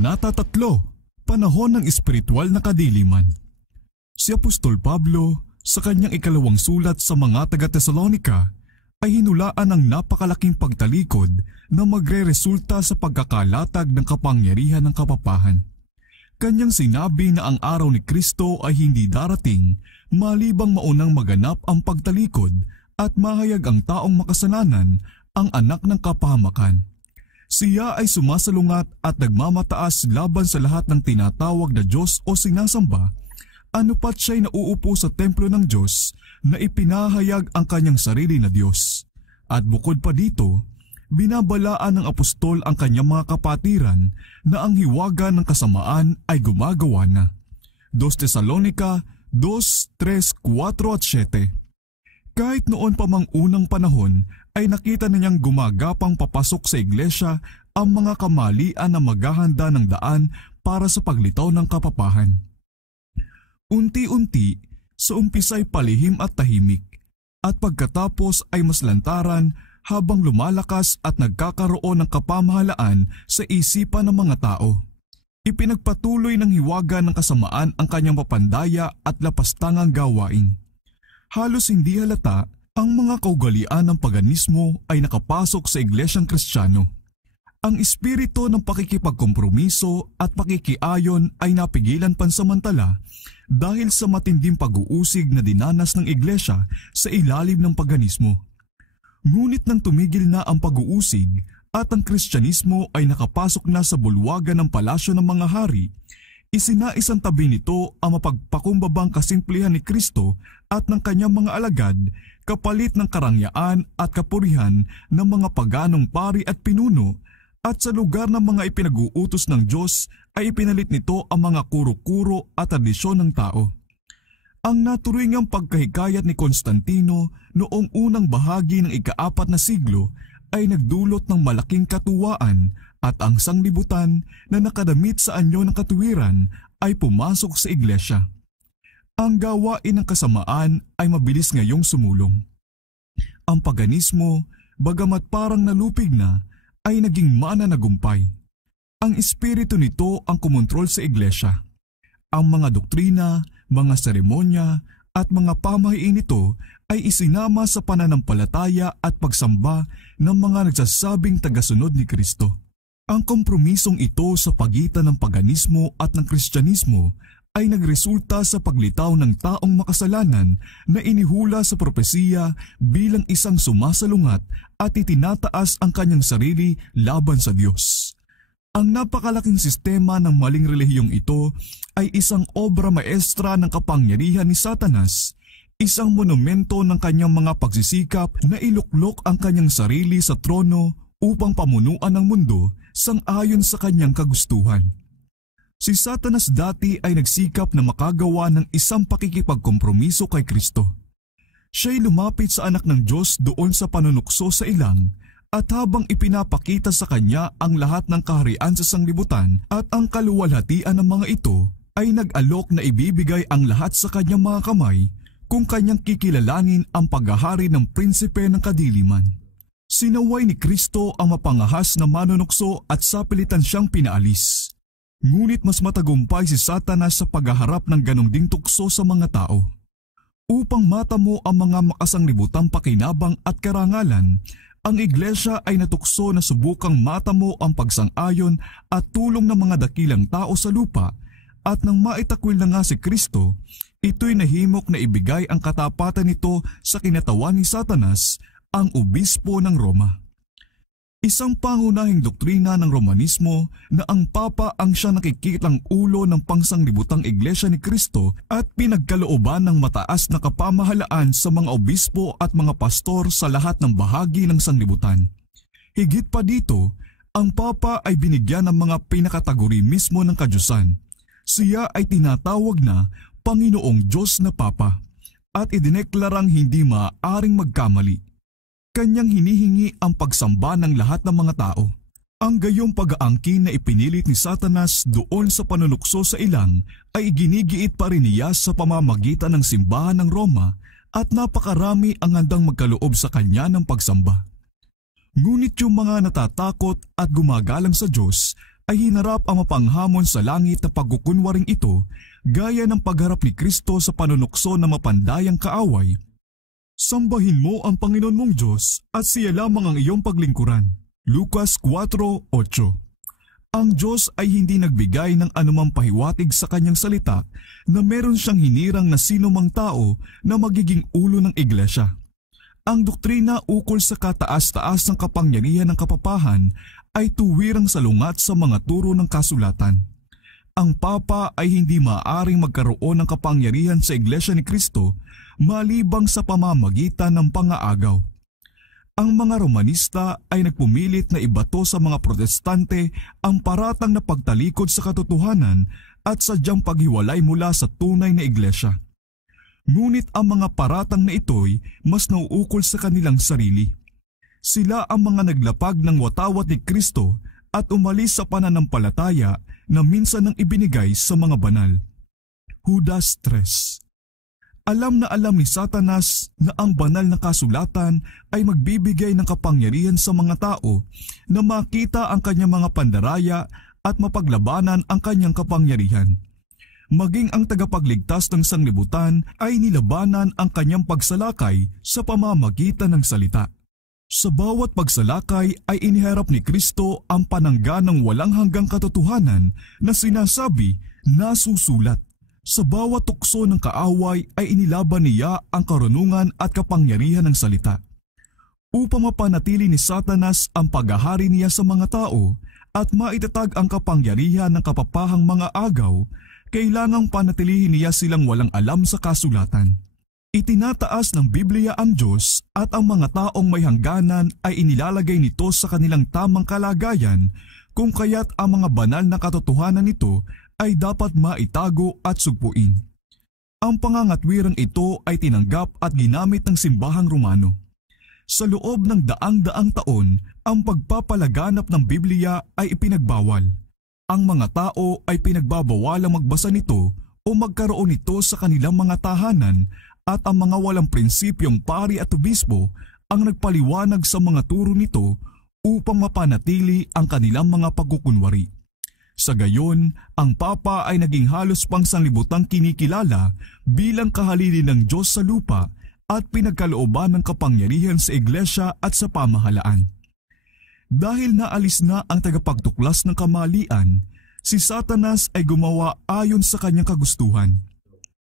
Kabanata 3, Panahon ng Espiritual na Kadiliman. Si Apostol Pablo sa kanyang ikalawang sulat sa mga taga-Tesalonika ay hinulaan ng napakalaking pagtalikod na magre-resulta sa pagkakalatag ng kapangyarihan ng kapapahan. Kanyang sinabi na ang araw ni Kristo ay hindi darating malibang maunang maganap ang pagtalikod at mahayag ang taong makasalanan ang anak ng kapahamakan. Siya ay sumasalungat at nagmamataas laban sa lahat ng tinatawag na Diyos o sinasamba, anupat siya'y nauupo sa templo ng Diyos na ipinahayag ang kanyang sarili na Diyos. At bukod pa dito, binabalaan ng apostol ang kanyang mga kapatiran na ang hiwaga ng kasamaan ay gumagawa na. 2 Tesalonica 2, 3, 4 at 7. Kahit noon pa mang unang panahon ay nakita na niyang gumagapang papasok sa iglesia ang mga kamalian na maghahanda ng daan para sa paglitaw ng kapapahan. Unti-unti, sa umpisa'y palihim at tahimik, at pagkatapos ay mas lantaran habang lumalakas at nagkakaroon ng kapamahalaan sa isipan ng mga tao. Ipinagpatuloy ng hiwaga ng kasamaan ang kanyang papandaya at lapastangang gawain. Halos hindi halata, ang mga kaugalian ng paganismo ay nakapasok sa iglesyang Kristiyano. Ang espiritu ng pakikipagkompromiso at pakikiayon ay napigilan pansamantala dahil sa matinding pag-uusig na dinanas ng iglesia sa ilalim ng paganismo. Ngunit nang tumigil na ang pag-uusig at ang Kristyanismo ay nakapasok na sa bulwagan ng palasyo ng mga hari, isinaisan tabi nito ang mapagpakumbabang kasimplihan ni Kristo at ng kanyang mga alagad kapalit ng karangyaan at kapurihan ng mga paganong pari at pinuno, at sa lugar ng mga ipinag-uutos ng Diyos ay ipinalit nito ang mga kuro-kuro at tradisyon ng tao. Ang naturingang pagkahikayat ni Constantino noong unang bahagi ng ika-4 na siglo ay nagdulot ng malaking katuwaan at ang sanglibutan na nakadamit sa anyo ng katuwiran ay pumasok sa iglesia. Ang gawain ng kasamaan ay mabilis ngayong sumulong. Ang paganismo, bagamat parang nalupig na, ay naging mananagumpay. Ang espiritu nito ang kumontrol sa iglesia. Ang mga doktrina, mga seremonya at mga pamahiin nito ay isinama sa pananampalataya at pagsamba ng mga nagsasabing tagasunod ni Kristo. Ang kompromisong ito sa pagitan ng paganismo at ng Kristyanismo ay nagresulta sa paglitaw ng taong makasalanan na inihula sa propesiya bilang isang sumasalungat at itinataas ang kanyang sarili laban sa Diyos. Ang napakalaking sistema ng maling relihiyong ito ay isang obra maestra ng kapangyarihan ni Satanas, isang monumento ng kanyang mga pagsisikap na iluklok ang kanyang sarili sa trono upang pamunuan ng mundo sang-ayon sa kanyang kagustuhan. Si Satanas dati ay nagsikap na makagawa ng isang pakikipagkompromiso kay Kristo. Siya'y lumapit sa anak ng Diyos doon sa panunukso sa ilang, at habang ipinapakita sa kanya ang lahat ng kaharian sa sanglibutan at ang kaluwalhatian ng mga ito, ay nag-alok na ibibigay ang lahat sa kanyang mga kamay kung kanyang kikilalanin ang paghahari ng prinsipe ng kadiliman. Sinaway ni Kristo ang mapangahas na manunukso at sapilitan siyang pinaalis. Ngunit mas matagumpay si Satanas sa paghaharap ng ganong ding tukso sa mga tao. Upang matamo ang mga makasanglibutang pakinabang at karangalan, ang iglesia ay natukso na subukang matamo ang pagsang-ayon at tulong ng mga dakilang tao sa lupa, at nang maitakwil na nga si Kristo, ito'y nahimok na ibigay ang katapatan nito sa kinatawan ni Satanas, ang obispo ng Roma. Isang pangunahing doktrina ng Romanismo na ang Papa ang siya nakikitang ulo ng pangsanglibutang iglesia ni Kristo at pinagkalooban ng mataas na kapamahalaan sa mga obispo at mga pastor sa lahat ng bahagi ng sanglibutan. Higit pa dito, ang Papa ay binigyan ng mga pinakataguri mismo ng kadyusan. Siya ay tinatawag na Panginoong Diyos na Papa at idineklarang hindi maaaring magkamali. Kanyang hinihingi ang pagsamba ng lahat ng mga tao. Ang gayong pag-aangkin na ipinilit ni Satanas doon sa panunukso sa ilang ay ginigiit pa rin niya sa pamamagitan ng simbahan ng Roma, at napakarami ang handang magkaloob sa kanya ng pagsamba. Ngunit yung mga natatakot at gumagalang sa Diyos ay hinarap ang mapanghamon sa langit na pagkukunwaring ito gaya ng pagharap ni Kristo sa panunukso na mapandayang kaaway. Sambahin mo ang Panginoon mong Diyos at siya lamang ang iyong paglingkuran. Lucas 4:8. Ang Diyos ay hindi nagbigay ng anumang pahiwatig sa kanyang salita na meron siyang hinirang na sino mang tao na magiging ulo ng iglesia. Ang doktrina ukol sa kataas-taas ng kapangyarihan ng kapapahan ay tuwirang salungat sa mga turo ng kasulatan. Ang Papa ay hindi maaaring magkaroon ng kapangyarihan sa Iglesia ni Kristo malibang sa pamamagitan ng pangaagaw. Ang mga Romanista ay nagpumilit na ibato sa mga Protestante ang paratang na pagtalikod sa katotohanan at sadyang paghiwalay mula sa tunay na iglesia. Ngunit ang mga paratang na ito'y mas nauukol sa kanilang sarili. Sila ang mga naglapag ng watawat ni Kristo at umalis sa pananampalataya na minsan nang ibinigay sa mga banal. Judas 3. Alam na alam ni Satanas na ang banal na kasulatan ay magbibigay ng kapangyarihan sa mga tao na makita ang kanyang mga pandaraya at mapaglabanan ang kanyang kapangyarihan. Maging ang tagapagligtas ng sanglibutan ay nilabanan ang kanyang pagsalakay sa pamamagitan ng salita. Sa bawat pagsalakay ay iniharap ni Kristo ang panangga ng walang hanggang katotohanan na sinasabi na susulat. Sa bawat tukso ng kaaway ay inilaban niya ang karunungan at kapangyarihan ng salita. Upang mapanatili ni Satanas ang paghahari niya sa mga tao at maitatag ang kapangyarihan ng kapapahang mga agaw, kailangang panatilihin niya silang walang alam sa kasulatan. Itinataas ng Biblia ang Diyos at ang mga taong may hangganan ay inilalagay nito sa kanilang tamang kalagayan, kung kaya't ang mga banal na katotohanan nito ay dapat maitago at sugpuin. Ang pangangatwirang ito ay tinanggap at ginamit ng simbahang Romano. Sa loob ng daang-daang taon, ang pagpapalaganap ng Biblia ay ipinagbawal. Ang mga tao ay pinagbabawalang magbasa nito o magkaroon nito sa kanilang mga tahanan, at ang mga walang prinsipyong pari at obispo ang nagpaliwanag sa mga turo nito upang mapanatili ang kanilang mga pagkukunwari. Sa gayon, ang Papa ay naging halos pang sanglibutang kinikilala bilang kahalili ng Diyos sa lupa at pinagkalooban ng kapangyarihan sa iglesia at sa pamahalaan. Dahil naalis na ang tagapagtuklas ng kamalian, si Satanas ay gumawa ayon sa kanyang kagustuhan.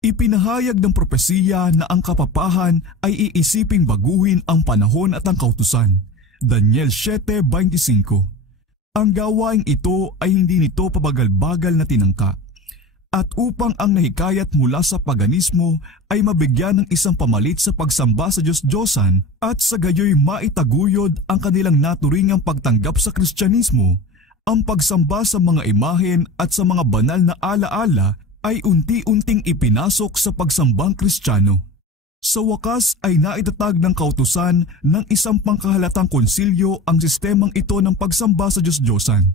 Ipinahayag ng propesiya na ang kapapahan ay iisiping baguhin ang panahon at ang kautusan. Daniel 7:25. Ang gawaing ito ay hindi nito pabagal-bagal na tinangka. At upang ang nahikayat mula sa paganismo ay mabigyan ng isang pamalit sa pagsamba sa Diyos-Diyosan at sa gayoy maitaguyod ang kanilang naturingang pagtanggap sa Kristyanismo, ang pagsamba sa mga imahen at sa mga banal na alaala ay unti-unting ipinasok sa pagsambang Kristiyano. Sa wakas ay naitatag ng kautusan ng isang pangkahalatang konsilyo ang sistemang ito ng pagsamba sa Diyos-Diyosan.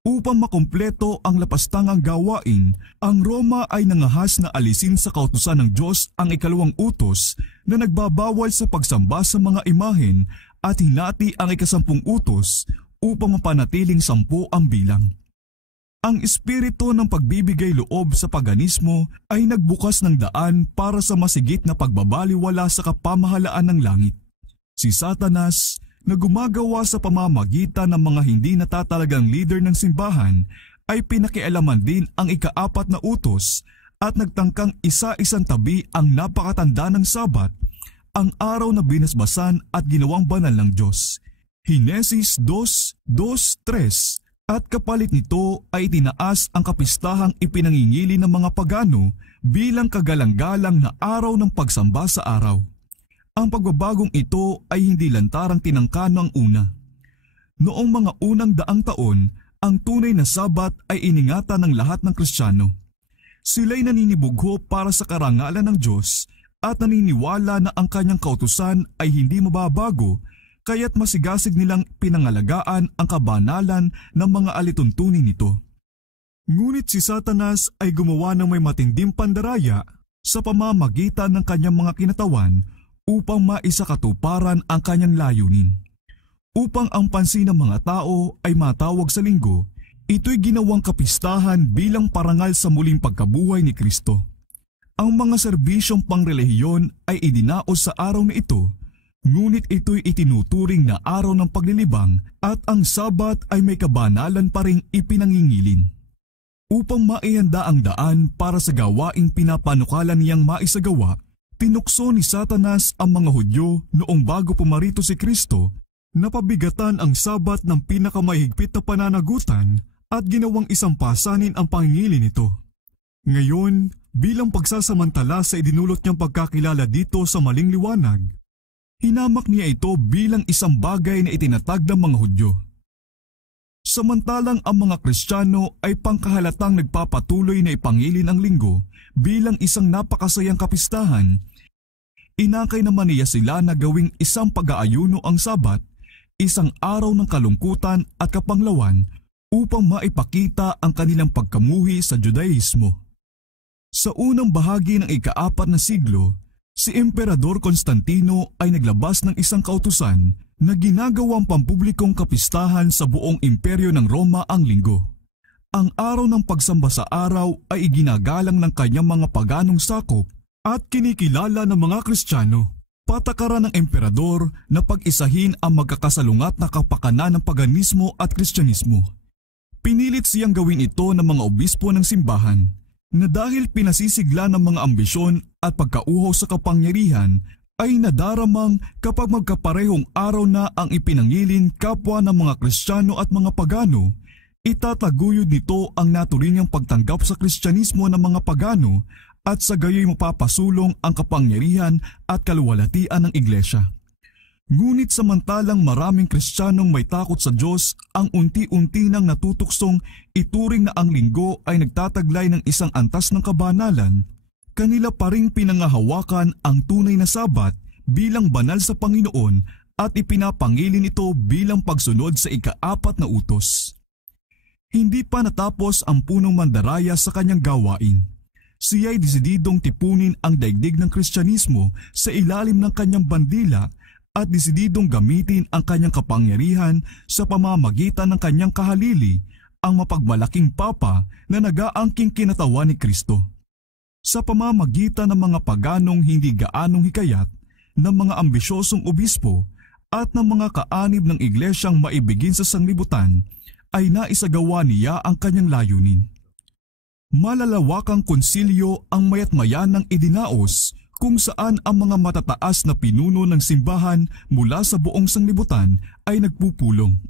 Upang makumpleto ang lapastangang gawain, ang Roma ay nangahas na alisin sa kautusan ng Diyos ang ikalawang utos na nagbabawal sa pagsamba sa mga imahen at hinati ang ikasampung utos upang mapanatiling 10 ang bilang. Ang espiritu ng pagbibigay loob sa paganismo ay nagbukas ng daan para sa masigit na pagbabaliwala sa kapamahalaan ng langit. Si Satanas, na gumagawa sa pamamagitan ng mga hindi natatalagang leader ng simbahan, ay pinakialaman din ang ika-4 na utos at nagtangkang isa-isang tabi ang napakatanda ng Sabat, ang araw na binasbasan at ginawang banal ng Diyos. Henesis 2:2-3. At kapalit nito ay tinaas ang kapistahang ipinangingili ng mga pagano bilang kagalang-galang na araw ng pagsamba sa araw. Ang pagbabagong ito ay hindi lantarang tinangkano ang una. Noong mga unang daang taon, ang tunay na Sabat ay iningatan ng lahat ng Kristiyano. Sila'y naninibugho para sa karangalan ng Diyos at naniniwala na ang kanyang kautusan ay hindi mababago, kaya't masigasig nilang pinangalagaan ang kabanalan ng mga alituntunin nito. Ngunit si Satanas ay gumawa ng may matinding pandaraya sa pamamagitan ng kanyang mga kinatawan upang maisakatuparan ang kanyang layunin. Upang ang pansin ng mga tao ay matawag sa linggo, Ito'y ginawang kapistahan bilang parangal sa muling pagkabuhay ni Kristo. Ang mga serbisyong pangrelihiyon ay idinaos sa araw na ito, ngunit ito'y itinuturing na araw ng paglilibang at ang Sabat ay may kabanalan pa ring ipinangingilin. Upang maihanda ang daan para sa gawaing pinapanukalan niyang maisagawa, tinukso ni Satanas ang mga Hudyo noong bago pumarito si Kristo na pabigatan ang Sabat ng pinakamahigpit na pananagutan at ginawang isang pasanin ang pangingilin nito. Ngayon, bilang pagsasamantala sa idinulot niyang pagkakilala dito sa maling liwanag, hinamak niya ito bilang isang bagay na itinatag ng mga Hudyo. Samantalang ang mga Kristiyano ay pangkahalatang nagpapatuloy na ipangilin ang linggo bilang isang napakasayang kapistahan, inakay naman niya sila na gawing isang pag-aayuno ang Sabat, isang araw ng kalungkutan at kapanglawan upang maipakita ang kanilang pagkamuhi sa Judaismo. Sa unang bahagi ng ika-4 na siglo, si Emperador Constantino ay naglabas ng isang kautusan na ginagawang pampublikong kapistahan sa buong imperyo ng Roma ang linggo. Ang araw ng pagsamba sa araw ay iginagalang ng kanyang mga paganong sakop at kinikilala ng mga Kristiyano. Patakaran ng emperador na pag-isahin ang magkakasalungat na kapakanan ng paganismo at Kristyanismo. Pinilit siyang gawin ito ng mga obispo ng simbahan na dahil pinasisigla ng mga ambisyon at pagkauhaw sa kapangyarihan ay nadaramang kapag magkaparehong araw na ang ipinangilin kapwa ng mga Kristiyano at mga pagano, itataguyod nito ang naturingang pagtanggap sa Kristyanismo ng mga pagano at sa gayoy mapapasulong ang kapangyarihan at kaluwalhatian ng Iglesia. Ngunit samantalang maraming Kristiyanong may takot sa Diyos ang unti-unti nang natutuksong ituring na ang linggo ay nagtataglay ng isang antas ng kabanalan, kanila pa ring pinangahawakan ang tunay na Sabat bilang banal sa Panginoon at ipinapangilin ito bilang pagsunod sa ika-4 na utos. Hindi pa natapos ang punong mandaraya sa kanyang gawain. Siya'y desididong tipunin ang daigdig ng Kristyanismo sa ilalim ng kanyang bandila at desididong gamitin ang kanyang kapangyarihan sa pamamagitan ng kanyang kahalili, ang mapagmalaking Papa na nag-aangking kinatawan ni Kristo. Sa pamamagitan ng mga paganong hindi gaanong hikayat, ng mga ambisyosong obispo at ng mga kaanib ng iglesyang maibigin sa sanglibutan, ay naisagawa niya ang kanyang layunin. Malalawakang konsilyo ang mayat-maya ng idinaos kung saan ang mga matataas na pinuno ng simbahan mula sa buong sanglibutan ay nagpupulong.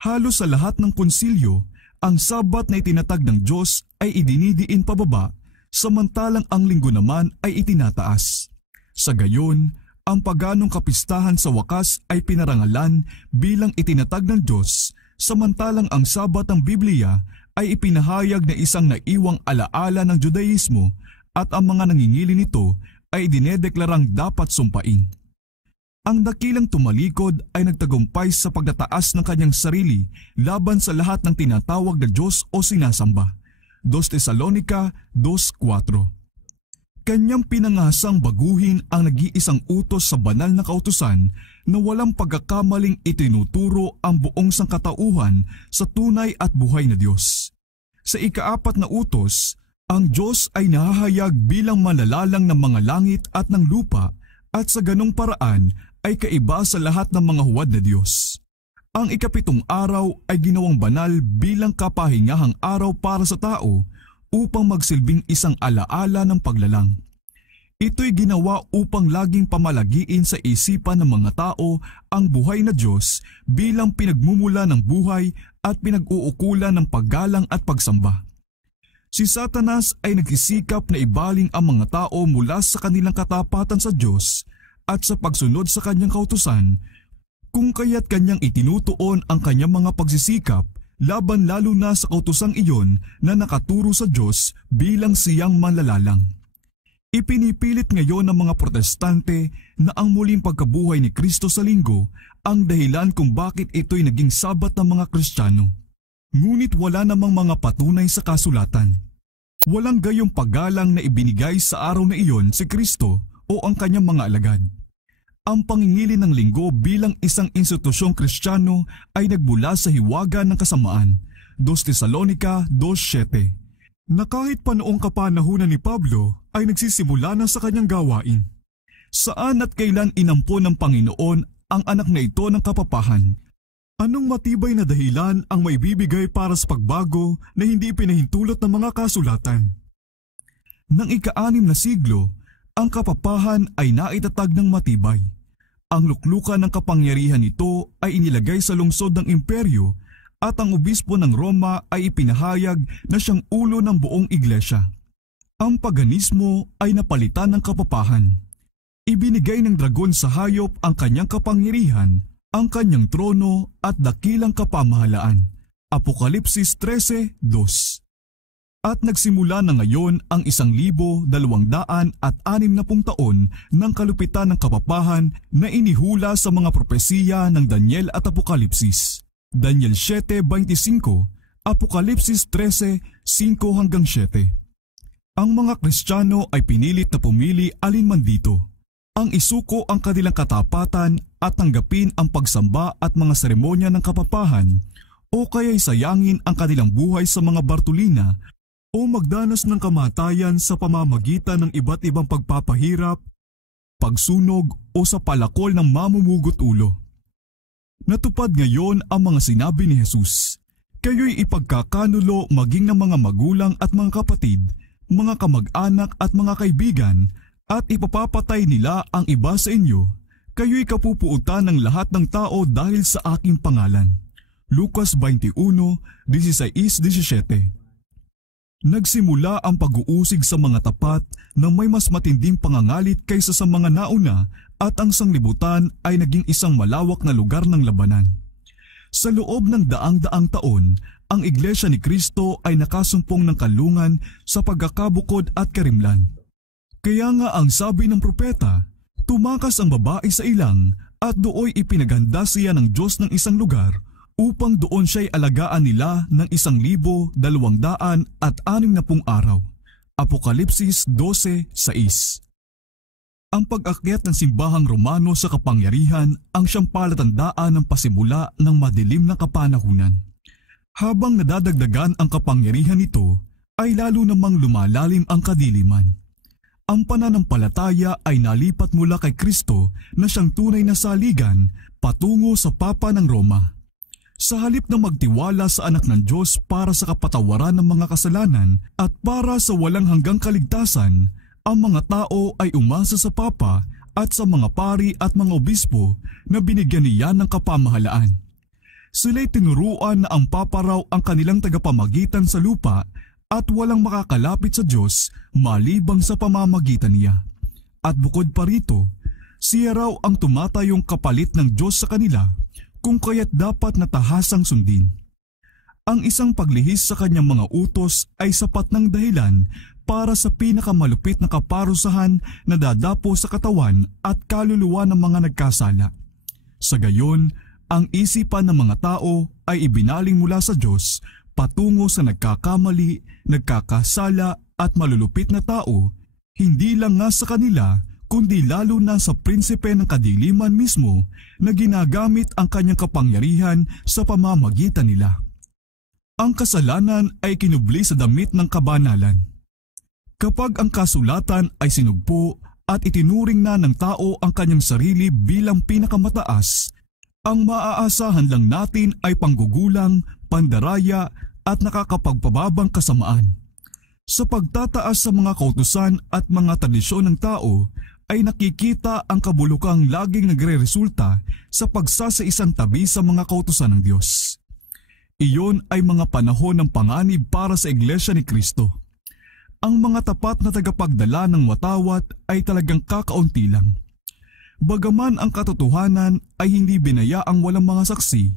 Halos sa lahat ng konsilyo, ang Sabat na itinatag ng Diyos ay idinidiin pababa, samantalang ang linggo naman ay itinataas. Sa gayon, ang paganong kapistahan sa wakas ay pinarangalan bilang itinatag ng Diyos, samantalang ang Sabat ng Biblia ay ipinahayag na isang naiwang alaala ng Judaismo at ang mga nangingili nito ay dinedeklarang dapat sumpain. Ang dakilang tumalikod ay nagtagumpay sa pagtataas ng kanyang sarili laban sa lahat ng tinatawag na Diyos o sinasamba. 2 Tesalonica 2:4. Kanyang pinangasang baguhin ang nag-iisang utos sa banal na kautusan na walang pagkakamaling itinuturo ang buong sangkatauhan sa tunay at buhay na Diyos. Sa ika-4 na utos, ang Diyos ay nahahayag bilang manlalalang ng mga langit at ng lupa at sa ganong paraan ay kaiba sa lahat ng mga huwad na Diyos. Ang ika-7 araw ay ginawang banal bilang kapahingahang araw para sa tao upang magsilbing isang alaala ng paglalang. Ito'y ginawa upang laging pamalagiin sa isipan ng mga tao ang buhay na Diyos bilang pinagmumula ng buhay at pinag-uukulan ng paggalang at pagsamba. Si Satanas ay nagsisikap na ibaling ang mga tao mula sa kanilang katapatan sa Diyos at sa pagsunod sa kanyang kautusan, kung kaya't kanyang itinutuon ang kanyang mga pagsisikap laban lalo na sa kautusang iyon na nakaturo sa Diyos bilang siyang manlalalang. Ipinipilit ngayon ng mga protestante na ang muling pagkabuhay ni Kristo sa linggo ang dahilan kung bakit ito'y naging Sabat ng mga Kristiyano. Ngunit wala namang mga patunay sa kasulatan. Walang gayong paggalang na ibinigay sa araw na iyon si Kristo o ang kanyang mga alagad. Ang pangingili ng linggo bilang isang institusyong Kristiyano ay nagmula sa hiwaga ng kasamaan, 2 Tesalonica 2:7, na kahit pa noong kapanahunan ni Pablo ay nagsisimula na sa kanyang gawain. Saan at kailan inampon ng Panginoon ang anak na ito ng kapapahan? Anong matibay na dahilan ang maibibigay para sa pagbago na hindi pinahintulot ng mga kasulatan? Nang ika-6 na siglo, ang kapapahan ay naitatag ng matibay. Ang luklukan ng kapangyarihan nito ay inilagay sa lungsod ng imperyo at ang obispo ng Roma ay ipinahayag na siyang ulo ng buong iglesia. Ang paganismo ay napalitan ng kapapahan. Ibinigay ng dragon sa hayop ang kanyang kapangyarihan, ang kanyang trono at dakilang kapamahalaan. Apokalipsis 13:2. At nagsimula na ngayon ang 1,260 taon ng kalupitan ng kapapahan na inihula sa mga propesiya ng Daniel at Apokalipsis. Daniel 7:25, Apokalipsis 13:5-7. Ang mga Kristiyano ay pinilit na pumili alinman dito. Ang isuko ang kanilang katapatan at tanggapin ang pagsamba at mga seremonya ng kapapahan, o kaya'y sayangin ang kanilang buhay sa mga Bartolina o magdanas ng kamatayan sa pamamagitan ng iba't ibang pagpapahirap, pagsunog o sa palakol ng mamumugot ulo. Natupad ngayon ang mga sinabi ni Jesus. Kayo'y ipagkakanulo maging ng mga magulang at mga kapatid, mga kamag-anak at mga kaibigan, at ipapapatay nila ang iba sa inyo. Kayo'y kapupuutan ng lahat ng tao dahil sa aking pangalan. Lucas 21:16-17. Nagsimula ang pag-uusig sa mga tapat na may mas matinding pangangalit kaysa sa mga nauna, at ang sanglibutan ay naging isang malawak na lugar ng labanan. Sa loob ng daang-daang taon, ang Iglesia ni Kristo ay nakasumpong ng kalungan sa pagkakabukod at karimlan. Kaya nga ang sabi ng propeta, tumakas ang babae sa ilang at dooy ipinaghanda siya ng Diyos ng isang lugar upang doon siya'y alagaan nila ng 1,260 araw. Apokalipsis 12:6. Ang pag-akyat ng simbahang Romano sa kapangyarihan ang siyang palatandaan ng pasimula ng madilim na kapanahunan. Habang nadadagdagan ang kapangyarihan nito, ay lalo namang lumalalim ang kadiliman. Ang pananampalataya ay nalipat mula kay Kristo na siyang tunay na saligan patungo sa Papa ng Roma. Sa halip na magtiwala sa anak ng Diyos para sa kapatawaran ng mga kasalanan at para sa walang hanggang kaligtasan, ang mga tao ay umasa sa Papa at sa mga pari at mga obispo na binigyan niya ng kapamahalaan. Sila'y tinuruan na ang Papa raw ang kanilang tagapamagitan sa lupa at walang makakalapit sa Diyos malibang sa pamamagitan niya. At bukod pa rito, siya raw ang tumatayong kapalit ng Diyos sa kanila, kung kaya't dapat na tahasang sundin. Ang isang paglihis sa kanyang mga utos ay sapat ng dahilan para sa pinakamalupit na kaparusahan na dadapo sa katawan at kaluluwa ng mga nagkasala. Sa gayon, ang isipan ng mga tao ay ibinaling mula sa Diyos patungo sa nagkakamali, nagkakasala at malulupit na tao, hindi lang nga sa kanila, kundi lalo na sa prinsipe ng kadiliman mismo na ginagamit ang kanyang kapangyarihan sa pamamagitan nila. Ang kasalanan ay kinubli sa damit ng kabanalan. Kapag ang kasulatan ay sinugpo at itinuring na ng tao ang kanyang sarili bilang pinakamataas, ang maaasahan lang natin ay panggugulang, pandaraya at nakakapagpababang kasamaan. Sa pagtataas sa mga kautusan at mga tradisyon ng tao, ay nakikita ang kabulukang laging nagre-resulta sa pagsasaisang tabi sa mga kautusan ng Diyos. Iyon ay mga panahon ng panganib para sa Iglesia ni Kristo. Ang mga tapat na tagapagdala ng watawat ay talagang kakaunti lang. Bagaman ang katotohanan ay hindi binayaang walang mga saksi,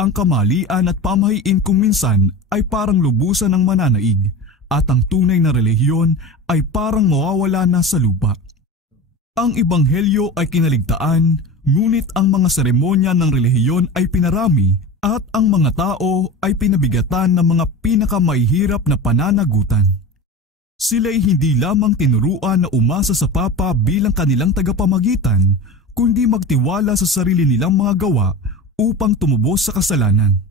ang kamalian at pamahiin kung minsan ay parang lubusan ng mananaig at ang tunay na relihiyon ay parang mawawala na sa lupa. Ang ebanghelyo ay kinaligtaan, ngunit ang mga seremonya ng relihiyon ay pinarami at ang mga tao ay pinabigatan ng mga pinakamahihirap na pananagutan. Sila'y hindi lamang tinuruan na umasa sa Papa bilang kanilang tagapamagitan, kundi magtiwala sa sarili nilang mga gawa upang tumubos sa kasalanan.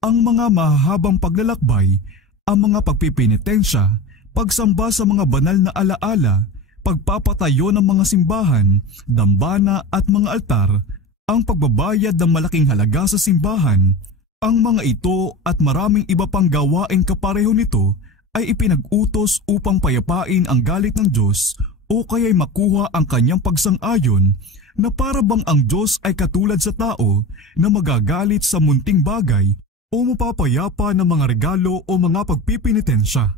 ang mga mahahabang paglalakbay, ang mga pagpipinitensya, pagsamba sa mga banal na alaala, pagpapatayo ng mga simbahan, dambana at mga altar, ang pagbabayad ng malaking halaga sa simbahan, ang mga ito at maraming iba pang gawaing kapareho nito ay ipinag-utos upang payapain ang galit ng Diyos o kaya'y makuha ang kanyang pagsang-ayon na para bang ang Diyos ay katulad sa tao na magagalit sa munting bagay o mapapayapa ng mga regalo o mga pagpipinitensya.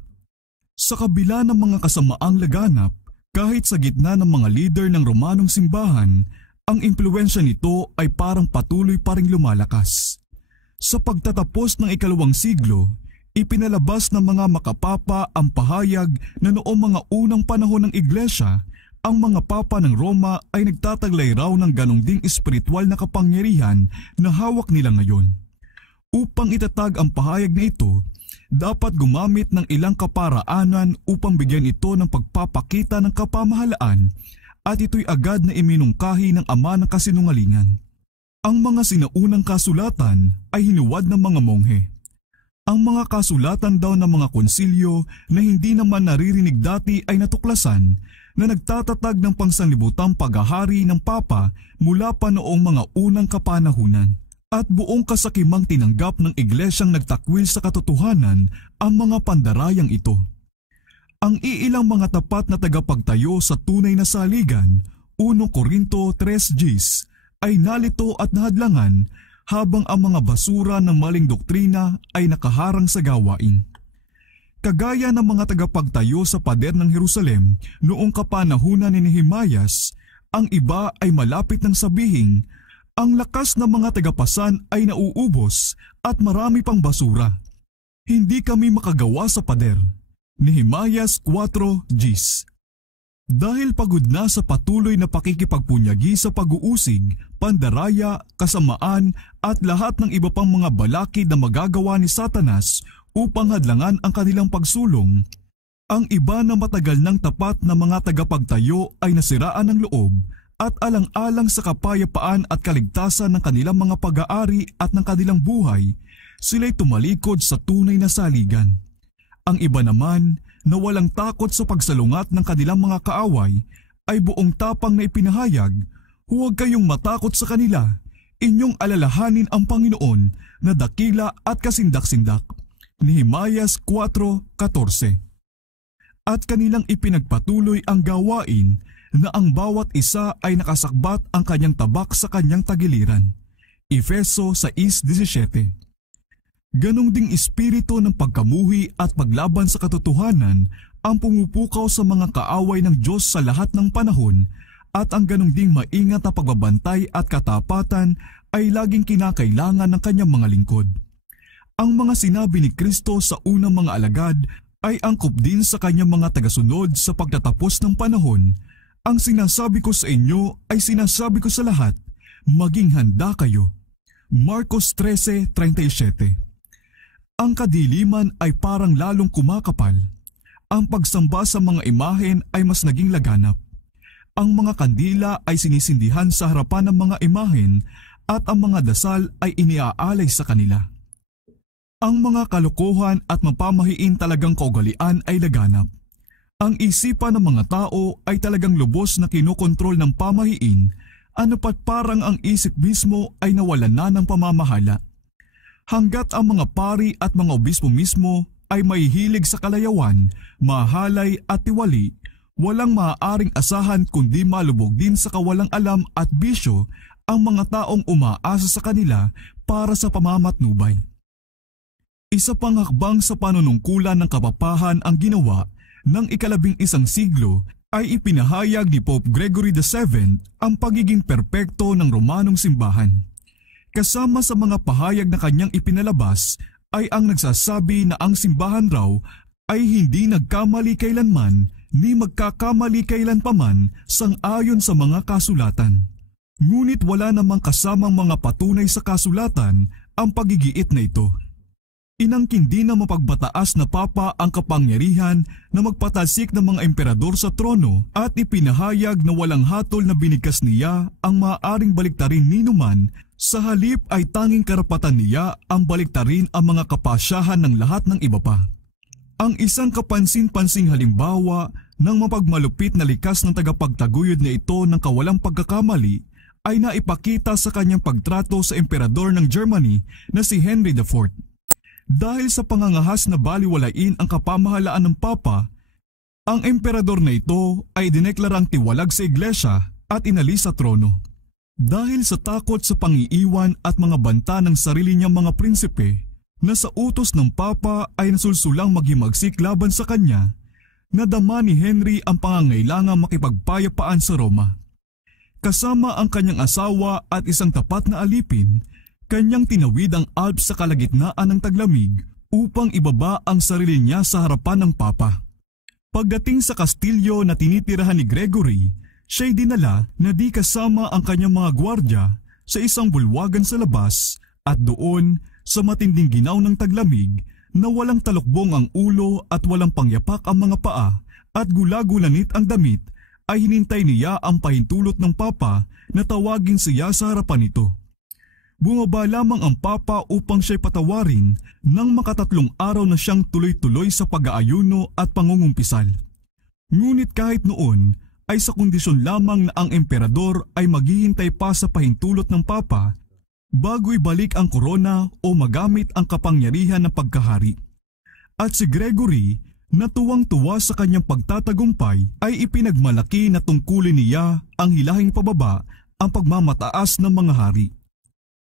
Sa kabila ng mga kasamaang laganap, kahit sa gitna ng mga leader ng Romanong simbahan, ang impluwensya nito ay parang patuloy pa ring lumalakas. Sa pagtatapos ng 2 siglo, ipinalabas ng mga makapapa ang pahayag na noong mga unang panahon ng Iglesia, ang mga papa ng Roma ay nagtataglay raw ng ganong ding espiritual na kapangyarihan na hawak nila ngayon. Upang itatag ang pahayag na ito, dapat gumamit ng ilang kaparaanan upang bigyan ito ng pagpapakita ng kapamahalaan at ito'y agad na iminungkahi ng ama ng kasinungalingan. Ang mga sinaunang kasulatan ay hinuwad ng mga monghe. Ang mga kasulatan daw ng mga konsilyo na hindi naman naririnig dati ay natuklasan na nagtatatag ng pangsanlibutang paghahari ng papa mula pa noong mga unang kapanahunan. At buong kasakimang tinanggap ng iglesyang nagtakwil sa katotohanan ang mga pandarayang ito. Ang iilang mga tapat na tagapagtayo sa tunay na saligan, 1 Corinto 3:10, ay nalito at nahadlangan habang ang mga basura ng maling doktrina ay nakaharang sa gawain. Kagaya ng mga tagapagtayo sa pader ng Jerusalem noong kapanahunan ni Nehemias, ang iba ay malapit ng sabihing, ang lakas ng mga tagapasan ay nauubos at marami pang basura. Hindi kami makagawa sa pader. Nehemias 4:10. Dahil pagod na sa patuloy na pakikipagpunyagi sa pag-uusig, pandaraya, kasamaan at lahat ng iba pang mga balakid na magagawa ni Satanas upang hadlangan ang kanilang pagsulong, ang iba na matagal ng tapat na mga tagapagtayo ay nasiraan ng loob at alang-alang sa kapayapaan at kaligtasan ng kanilang mga pag-aari at ng kanilang buhay, sila'y tumalikod sa tunay na saligan. Ang iba naman, na walang takot sa pagsalungat ng kanilang mga kaaway, ay buong tapang na ipinahayag, huwag kayong matakot sa kanila, inyong alalahanin ang Panginoon na dakila at kasindak-sindak. Nehemias 4:14. At kanilang ipinagpatuloy ang gawain na ang bawat isa ay nakasakbat ang kanyang tabak sa kanyang tagiliran. Efeso 6:17. Ganong ding espiritu ng pagkamuhi at paglaban sa katotohanan ang pumupukaw sa mga kaaway ng Diyos sa lahat ng panahon at ang ganong ding maingat na pagbabantay at katapatan ay laging kinakailangan ng kanyang mga lingkod. Ang mga sinabi ni Kristo sa unang mga alagad ay angkop din sa kanyang mga tagasunod sa pagtatapos ng panahon. Ang sinasabi ko sa inyo ay sinasabi ko sa lahat, maging handa kayo. Marcos 13:37. Ang kadiliman ay parang lalong kumakapal. Ang pagsamba sa mga imahen ay mas naging laganap. Ang mga kandila ay sinisindihan sa harapan ng mga imahen at ang mga dasal ay iniaalay sa kanila. Ang mga kalokohan at mapamahiin talagang kaugalian ay laganap. Ang isipan ng mga tao ay talagang lubos na kinokontrol ng pamahiin, ano pat parang ang isip mismo ay nawalan na ng pamamahala. Hanggat ang mga pari at mga obispo mismo ay mahihilig sa kalayawan, mahalay at tiwali, walang maaaring asahan kundi malubog din sa kawalang alam at bisyo ang mga taong umaasa sa kanila para sa pamamatnubay. Isa pang hakbang sa panunungkulan ng kapapahan ang ginawa ng 11 siglo ay ipinahayag ni Pope Gregory VII ang pagiging perpekto ng Romanong simbahan. Kasama sa mga pahayag na kanyang ipinalabas ay ang nagsasabi na ang simbahan raw ay hindi nagkamali kailanman ni magkakamali kailan paman sang-ayon sa mga kasulatan. Ngunit wala namang kasamang mga patunay sa kasulatan ang pagigiit na ito. Inangkin din na mapagbataas na papa ang kapangyarihan na magpatalsik ng mga emperador sa trono at ipinahayag na walang hatol na binigkas niya ang maaaring baliktarin ninuman Sa halip ay tanging karapatan niya ang baliktarin ang mga kapasyahan ng lahat ng iba pa. Ang isang kapansin-pansing halimbawa ng mapagmalupit na likas ng tagapagtaguyod na ito ng kawalang pagkakamali ay naipakita sa kanyang pagtrato sa emperador ng Germany na si Henry IV. Dahil sa pangangahas na baliwalain ang kapamahalaan ng Papa, ang emperador na ito ay dineklarang tiwalag sa iglesia at inalis sa trono. Dahil sa takot sa pangiiwan at mga banta ng sarili niyang mga prinsipe, na sa utos ng Papa ay nasulsulang maghimagsik laban sa kanya, nadama ni Henry ang pangangailangang makipagpayapaan sa Roma. Kasama ang kanyang asawa at isang tapat na alipin, kanyang tinawid ang Alps sa kalagitnaan ng taglamig upang ibaba ang sarili niya sa harapan ng Papa. Pagdating sa kastilyo na tinitirahan ni Gregory, siya'y dinala na di kasama ang kanyang mga gwardya sa isang bulwagan sa labas at doon sa matinding ginaw ng taglamig na walang talukbong ang ulo at walang pangyapak ang mga paa at gulagulanit ang damit ay hinintay niya ang pahintulot ng Papa na tawagin siya sa harapan nito. Bumaba lamang ang Papa upang siya'y patawarin nang makatatlong araw na siyang tuloy-tuloy sa pag-aayuno at pangungumpisal. Ngunit kahit noon ay sa kondisyon lamang na ang emperador ay maghihintay pa sa pahintulot ng Papa bago ibalik ang korona o magamit ang kapangyarihan ng pagkahari. At si Gregory, na tuwang-tuwa sa kanyang pagtatagumpay, ay ipinagmalaki na tungkulin niya ang hilahing pababa ang pagmamataas ng mga hari.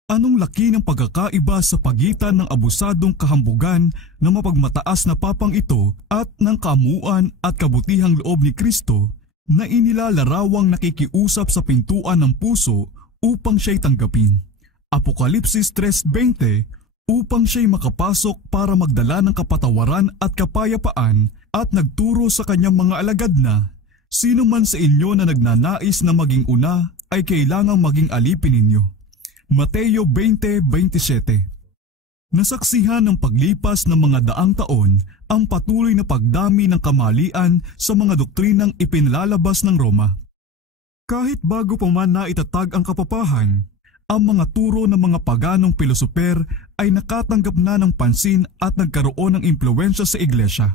Anong laki ng pagkakaiba sa pagitan ng abusadong kahambugan na mapagmataas na papang ito at ng kamuan at kabutihang loob ni Kristo na inilarawang nakikiusap sa pintuan ng puso upang siya'y tanggapin. Apokalipsis 3:20 upang siya'y makapasok para magdala ng kapatawaran at kapayapaan at nagturo sa kanyang mga alagad na, sino man sa inyo na nagnanais na maging una ay kailangang maging alipin ninyo. Mateo 20:27. Nasaksihan ng paglipas ng mga daang taon ang patuloy na pagdami ng kamalian sa mga doktrinang ipinalalabas ng Roma. Kahit bago pa man naitatag ang kapapahan, ang mga turo ng mga paganong pilosoper ay nakatanggap na ng pansin at nagkaroon ng impluwensya sa iglesia.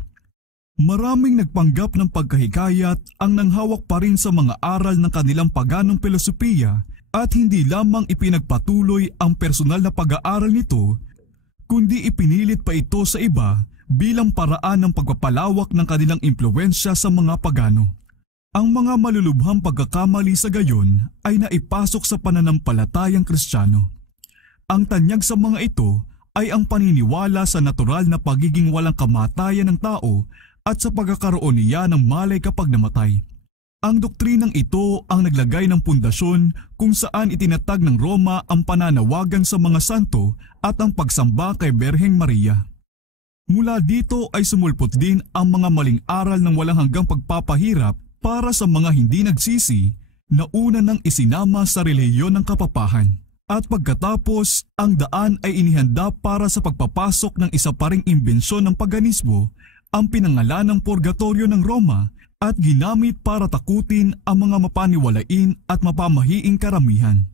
Maraming nagpanggap ng pagkahikayat ang nanghawak pa rin sa mga aral ng kanilang paganong pilosopiya at hindi lamang ipinagpatuloy ang personal na pag-aaral nito, kundi ipinilit pa ito sa iba bilang paraan ng pagpapalawak ng kanilang impluwensya sa mga pagano. Ang mga malulubhang pagkakamali sa gayon ay naipasok sa pananampalatayang Kristiyano. Ang tanyag sa mga ito ay ang paniniwala sa natural na pagiging walang kamatayan ng tao at sa pagkakaroon niya ng malay kapag namatay. Ang doktrinang ito ang naglagay ng pundasyon kung saan itinatag ng Roma ang pananawagan sa mga santo at ang pagsamba kay Berheng Maria. Mula dito ay sumulpot din ang mga maling aral ng walang hanggang pagpapahirap para sa mga hindi nagsisi na una nang isinama sa relihiyon ng kapapahan. At pagkatapos, ang daan ay inihanda para sa pagpapasok ng isa pa ring imbensyon ng paganismo, ang pinangalan ng purgatorio ng Roma at ginamit para takutin ang mga mapaniwalain at mapamahiing karamihan.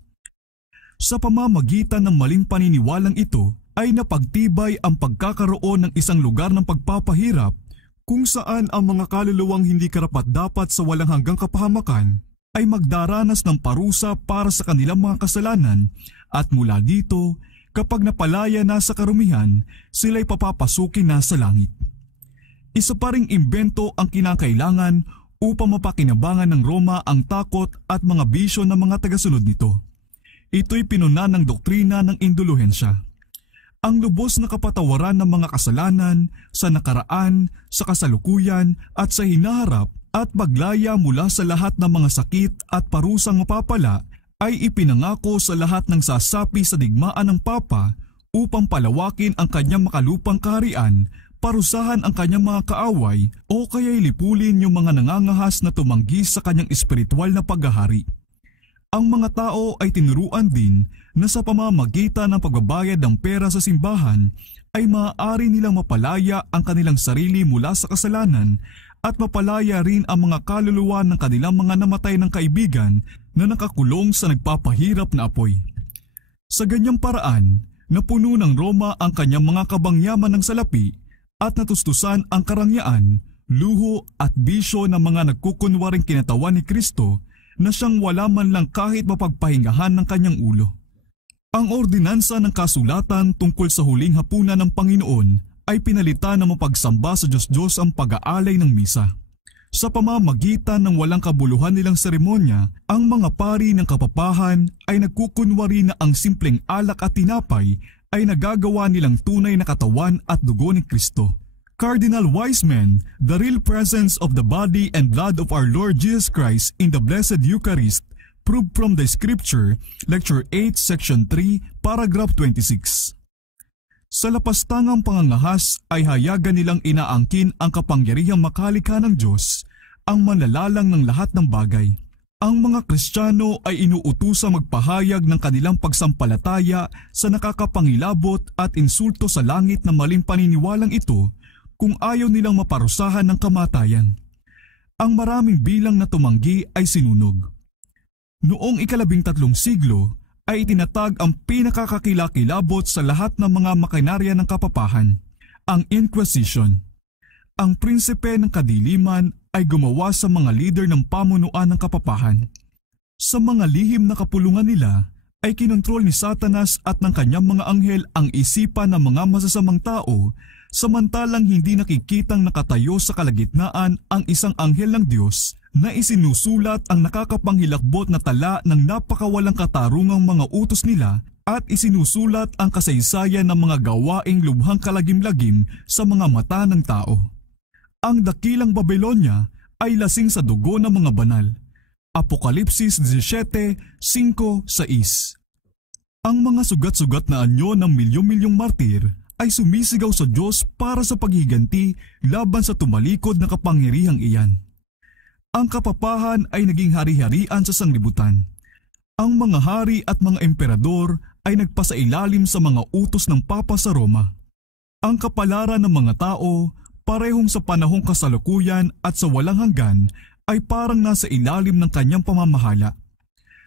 Sa pamamagitan ng maling paniniwalang ito ay napagtibay ang pagkakaroon ng isang lugar ng pagpapahirap kung saan ang mga kaluluwang hindi karapat-dapat sa walang hanggang kapahamakan ay magdaranas ng parusa para sa kanilang mga kasalanan at mula dito, kapag napalaya na sa karumihan, sila'y papapasukin na sa langit. Isa pa ring imbento ang kinakailangan upang mapakinabangan ng Roma ang takot at mga bisyo ng mga tagasunod nito. Ito'y pinuna ng doktrina ng induluhensya. Ang lubos na kapatawaran ng mga kasalanan sa nakaraan, sa kasalukuyan at sa hinaharap at paglaya mula sa lahat ng mga sakit at parusang mapapala ay ipinangako sa lahat ng sasapi sa digmaan ng Papa upang palawakin ang kanyang makalupang kaharian, parusahan ang kanyang mga kaaway o kaya'y lipulin yung mga nangangahas na tumanggi sa kanyang espiritual na paghahari. Ang mga tao ay tinuruan din na sa pamamagitan ng pagbabayad ng pera sa simbahan ay maaari nilang mapalaya ang kanilang sarili mula sa kasalanan at mapalaya rin ang mga kaluluwa ng kanilang mga namatay ng kaibigan na nakakulong sa nagpapahirap na apoy. Sa ganyang paraan, napuno ng Roma ang kanyang mga kabangyaman ng salapi at natustusan ang karangyaan, luho at bisyo ng mga nagkukunwaring kinatawan ni Kristo na siyang wala man lang kahit mapagpahingahan ng kanyang ulo. Ang ordinansa ng kasulatan tungkol sa huling hapunan ng Panginoon ay pinalitan na mapagsamba sa Diyos-Diyos ang pag-aalay ng misa. Sa pamamagitan ng walang kabuluhan nilang seremonya, ang mga pari ng kapapahan ay nagkukunwari na ang simpleng alak at tinapay ay nagagawa nilang tunay na katawan at dugo ni Kristo. Cardinal Wiseman, the real presence of the body and blood of our Lord Jesus Christ in the Blessed Eucharist, proved from the Scripture, Lecture 8, Section 3, Paragraph 26. Sa lapastangang pangangahas ay hayagan nilang inaangkin ang kapangyarihang makalikha ng Diyos, ang manlalalang ng lahat ng bagay. Ang mga Kristiyano ay inuutusang magpahayag ng kanilang pagsampalataya sa nakakapangilabot at insulto sa langit na maling paniniwalang ito kung ayaw nilang maparusahan ng kamatayan. Ang maraming bilang na tumanggi ay sinunog. Noong ika-13 siglo, ay itinatag ang pinakakakilakilabot sa lahat ng mga makinarya ng kapapahan, ang Inquisition. Ang prinsipe ng kadiliman ay gumawa sa mga lider ng pamunuan ng kapapahan. Sa mga lihim na kapulungan nila ay kinontrol ni Satanas at ng kanyang mga anghel ang isipan ng mga masasamang tao, samantalang hindi nakikitang nakatayo sa kalagitnaan ang isang anghel ng Diyos na isinusulat ang nakakapanghilakbot na tala ng napakawalang katarungang mga utos nila at isinusulat ang kasaysayan ng mga gawaing lubhang kalagim-lagim sa mga mata ng tao. Ang dakilang Babylonia ay lasing sa dugo ng mga banal. Apokalipsis 17:5-6. Ang mga sugat-sugat na anyo ng milyong-milyong martir ay sumisigaw sa Diyos para sa paghiganti laban sa tumalikod na kapangyarihang iyan. Ang kapapahan ay naging hari-harian sa sanglibutan. Ang mga hari at mga emperador ay nagpasailalim sa mga utos ng Papa sa Roma. Ang kapalaran ng mga tao, parehong sa panahong kasalukuyan at sa walang hanggan, ay parang nasa ilalim ng kanyang pamamahala.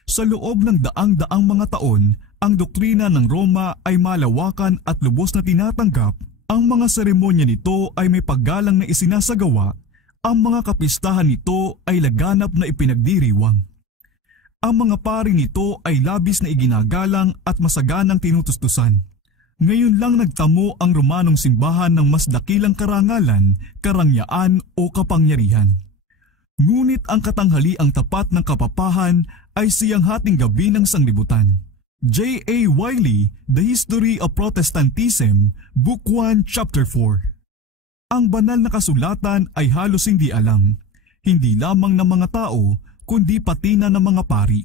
Sa loob ng daang-daang mga taon, ang doktrina ng Roma ay malawakan at lubos na tinatanggap. Ang mga seremonya nito ay may paggalang na isinasagawa. Ang mga kapistahan nito ay laganap na ipinagdiriwang. Ang mga pari nito ay labis na iginagalang at masaganang tinutustusan. Ngayon lang nagtamo ang Romanong simbahan ng mas dakilang karangalan, karangyaan o kapangyarihan. Ngunit ang katanghaliang tapat ng kapapahan ay siyang hating gabi ng sanglibutan. J.A. Wiley, The History of Protestantism, Book 1, Chapter 4. Ang banal na kasulatan ay halos hindi alam, hindi lamang ng mga tao, kundi pati na ng mga pari.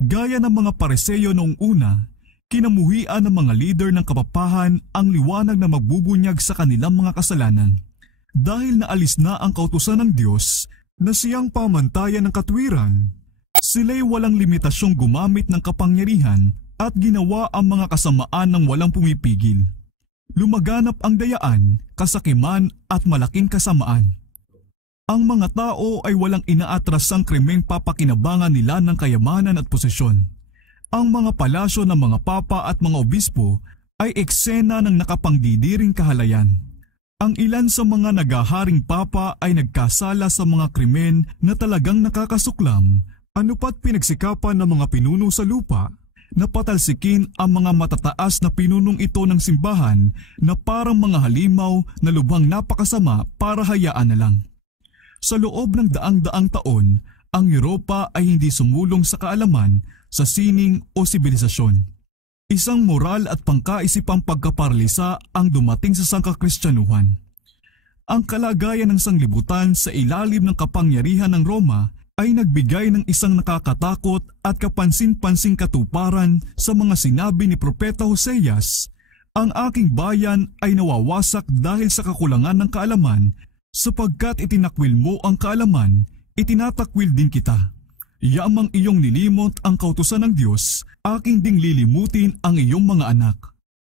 Gaya ng mga Pariseo noong una, kinamuhian ng mga lider ng kapapahan ang liwanag na magbubunyag sa kanilang mga kasalanan. Dahil naalis na ang kautusan ng Diyos na siyang pamantayan ng katwiran, sila'y walang limitasyong gumamit ng kapangyarihan at ginawa ang mga kasamaan ng walang pumipigil. Lumaganap ang dayaan, kasakiman at malaking kasamaan. Ang mga tao ay walang inaatrasang krimeng papakinabangan nila ng kayamanan at posisyon. Ang mga palasyo ng mga papa at mga obispo ay eksena ng nakapangdidiring kahalayan. Ang ilan sa mga nagaharing papa ay nagkasala sa mga krimen na talagang nakakasuklam, anupat pinagsikapan ng mga pinuno sa lupa na patalsikin ang mga matataas na pinunong ito ng simbahan na parang mga halimaw na lubhang napakasama para hayaan na lang. Sa loob ng daang-daang taon, ang Europa ay hindi sumulong sa kaalaman, sa sining o sibilisasyon. Isang moral at pangkaisipang pagkaparalisa ang dumating sa sangkakristyanuhan. Ang kalagayan ng sanglibutan sa ilalim ng kapangyarihan ng Roma ay nagbigay ng isang nakakatakot at kapansin-pansing katuparan sa mga sinabi ni Propeta Hoseas, "Ang aking bayan ay nawawasak dahil sa kakulangan ng kaalaman, sapagkat itinakwil mo ang kaalaman, itinatakwil din kita. Yamang iyong nilimot ang kautusan ng Diyos, aking ding lilimutin ang iyong mga anak.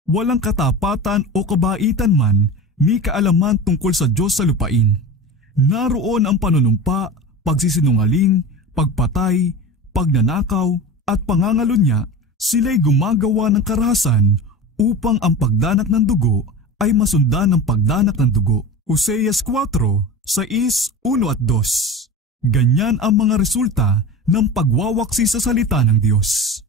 Walang katapatan o kabaitan man, ni kaalaman tungkol sa Diyos sa lupain. Naroon ang panunumpa, pagsisinungaling, pagpatay, pagnanakaw at pangangalunya, Sila'y gumagawa ng karahasan upang ang pagdanak ng dugo ay masundan ng pagdanak ng dugo. Oseas 4:6, 1 at 2. Ganyan ang mga resulta ng pagwawaksi sa salita ng Diyos.